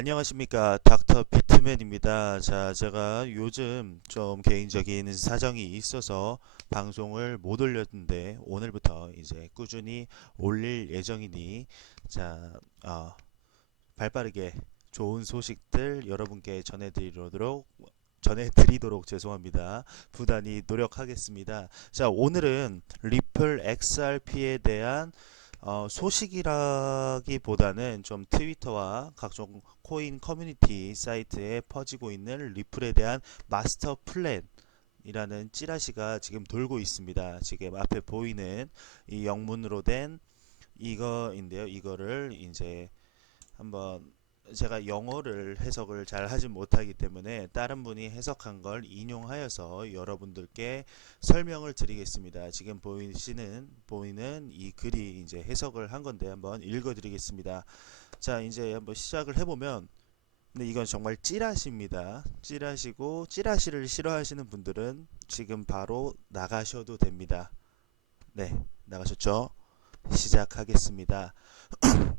안녕하십니까 닥터 비트맨입니다. 자, 제가 요즘 좀 개인적인 사정이 있어서 방송을 못 올렸는데 오늘부터 이제 꾸준히 올릴 예정이니 자, 어, 발빠르게 좋은 소식들 여러분께 전해드리도록 전해드리도록 죄송합니다. 부단히 노력하겠습니다. 자, 오늘은 리플 XRP에 대한 어, 소식이라기보다는 좀 트위터와 각종 코인 커뮤니티 사이트에 퍼지고 있는 리플에 대한 마스터 플랜 이라는 찌라시가 지금 돌고 있습니다. 지금 앞에 보이는 이 영문으로 된 이거인데요. 이거를 이제 한번 제가 영어를 해석을 잘 하지 못하기 때문에 다른 분이 해석한 걸 인용하여서 여러분들께 설명을 드리겠습니다. 지금 보이시는 보이는 이 글이 이제 해석을 한 건데 한번 읽어 드리겠습니다. 자, 이제 한번 시작을 해 보면 근데 이건 정말 찌라시입니다. 찌라시고 찌라시를 싫어하시는 분들은 지금 바로 나가셔도 됩니다. 네, 나가셨죠? 시작하겠습니다.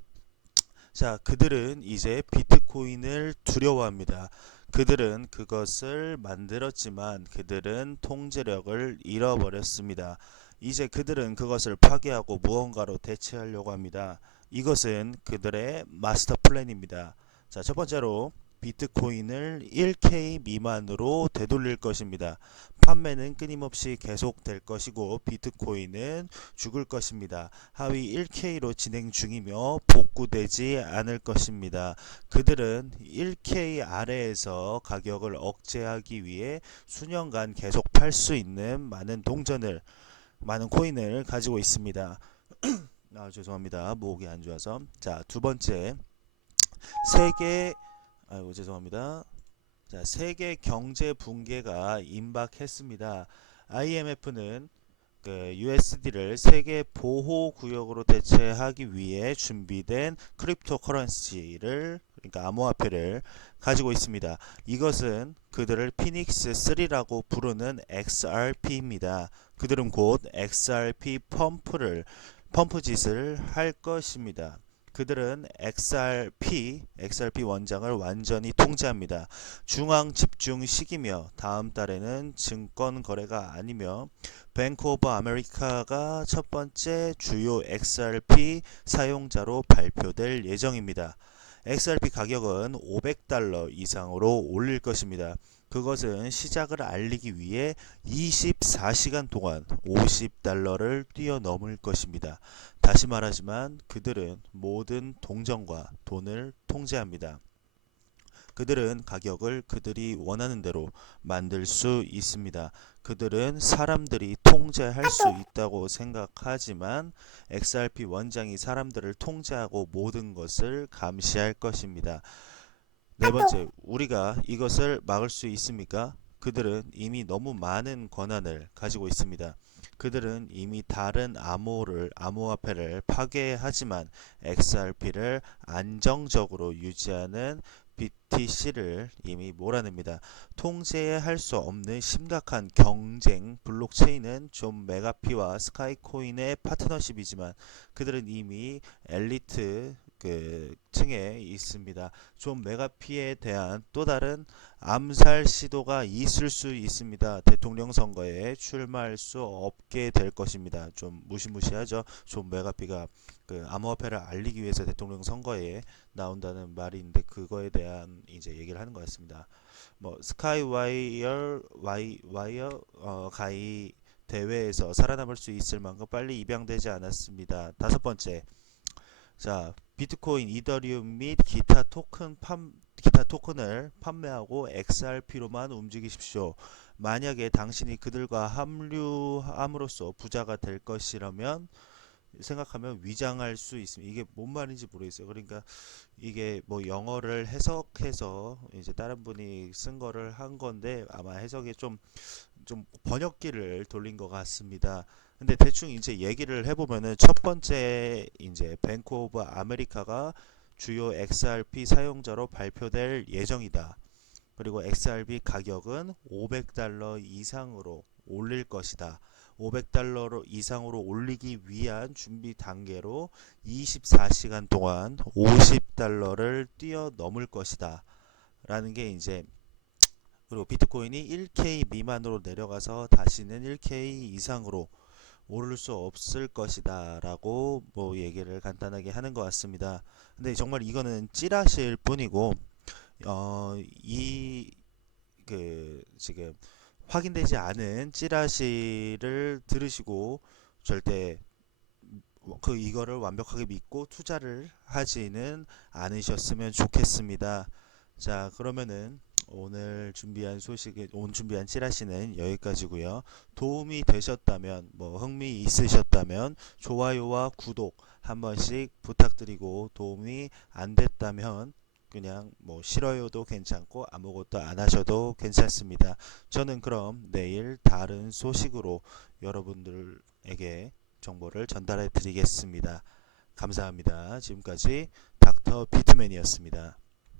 자, 그들은 이제 비트코인을 두려워합니다. 그들은 그것을 만들었지만 그들은 통제력을 잃어버렸습니다. 이제 그들은 그것을 파괴하고 무언가로 대체하려고 합니다. 이것은 그들의 마스터 플랜입니다. 자, 첫 번째로 비트코인을 1K 미만으로 되돌릴 것입니다. 판매는 끊임없이 계속될 것이고 비트코인은 죽을 것입니다. 하위 1K로 진행 중이며 복구되지 않을 것입니다. 그들은 1K 아래에서 가격을 억제하기 위해 수년간 계속 팔 수 있는 많은 동전을 많은 코인을 가지고 있습니다. 아, 죄송합니다. 목이 안 좋아서. 자, 두 번째. 세계 아이고 죄송합니다. 자, 세계 경제 붕괴가 임박했습니다. IMF는 그 USD를 세계 보호 구역으로 대체하기 위해 준비된 크립토 커런시를 그러니까 암호화폐를 가지고 있습니다. 이것은 그들을 피닉스 3라고 부르는 XRP입니다. 그들은 곧 XRP 펌프를 펌프 짓을 할 것입니다. 그들은 XRP, XRP 원장을 완전히 통제합니다. 중앙 집중식이며 다음 달에는 증권 거래가 아니며 뱅크 오브 아메리카가 첫 번째 주요 XRP 사용자로 발표될 예정입니다. XRP 가격은 500달러 이상으로 올릴 것입니다. 그것은 시작을 알리기 위해 24시간 동안 50달러를 뛰어넘을 것입니다. 다시 말하지만 그들은 모든 동전과 돈을 통제합니다. 그들은 가격을 그들이 원하는 대로 만들 수 있습니다. 그들은 사람들이 통제할 수 있다고 생각하지만 XRP 원장이 사람들을 통제하고 모든 것을 감시할 것입니다. 네 번째, 우리가 이것을 막을 수 있습니까? 그들은 이미 너무 많은 권한을 가지고 있습니다. 그들은 이미 다른 암호를 암호화폐를 파괴하지만 XRP를 안정적으로 유지하는 BTC를 이미 몰아냅니다. 통제할 수 없는 심각한 경쟁 블록체인은 존 메가피와 스카이코인의 파트너십이지만 그들은 이미 엘리트 그 층에 있습니다. 존 메가피에 대한 또 다른 암살 시도가 있을 수 있습니다. 대통령 선거에 출마할 수 없게 될 것입니다. 좀 무시무시하죠. 존 메가피가 그 암호화폐를 알리기 위해서 대통령 선거에 나온다는 있는데 그거에 대한 이제 얘기를 하는 것 같습니다. 뭐 스카이와이어 와이 와이어 어, 가이 대회에서 살아남을 수 있을 만큼 빨리 입양되지 않았습니다. 다섯 번째. 자, 비트코인, 이더리움 및 기타 토큰 판 기타 토큰을 판매하고 XRP로만 움직이십시오. 만약에 당신이 그들과 합류함으로써 부자가 될 것이라면 생각하면 위장할 수 있습니다. 이게 뭔 말인지 모르겠어요. 그러니까 이게 뭐 영어를 해석해서 이제 다른 분이 쓴 거를 한 건데 아마 해석에 좀 좀 번역기를 돌린 것 같습니다. 근데 대충 이제 얘기를 해보면은 첫 번째 이제 뱅크 오브 아메리카가 주요 XRP 사용자로 발표될 예정이다. 그리고 XRP 가격은 500달러 이상으로 올릴 것이다. 500달러 이상으로 올리기 위한 준비 단계로 24시간 동안 50달러를 뛰어넘을 것이다. 라는 게 이제 그리고 비트코인이 1K 미만으로 내려가서 다시는 1K 이상으로 오를 수 없을 것이다 라고 뭐 얘기를 간단하게 하는 것 같습니다. 근데 정말 이거는 찌라시일 뿐이고 어, 이 그 지금 확인되지 않은 찌라시를 들으시고 절대 그 이거를 완벽하게 믿고 투자를 하지는 않으셨으면 좋겠습니다. 자, 그러면은 오늘 준비한 소식이 오늘 준비한 찌라시는 여기까지고요. 도움이 되셨다면 뭐 흥미 있으셨다면 좋아요와 구독 한 번씩 부탁드리고 도움이 안 됐다면 그냥 뭐 싫어요도 괜찮고 아무것도 안 하셔도 괜찮습니다. 저는 그럼 내일 다른 소식으로 여러분들에게 정보를 전달해 드리겠습니다. 감사합니다. 지금까지 닥터 비트맨이었습니다.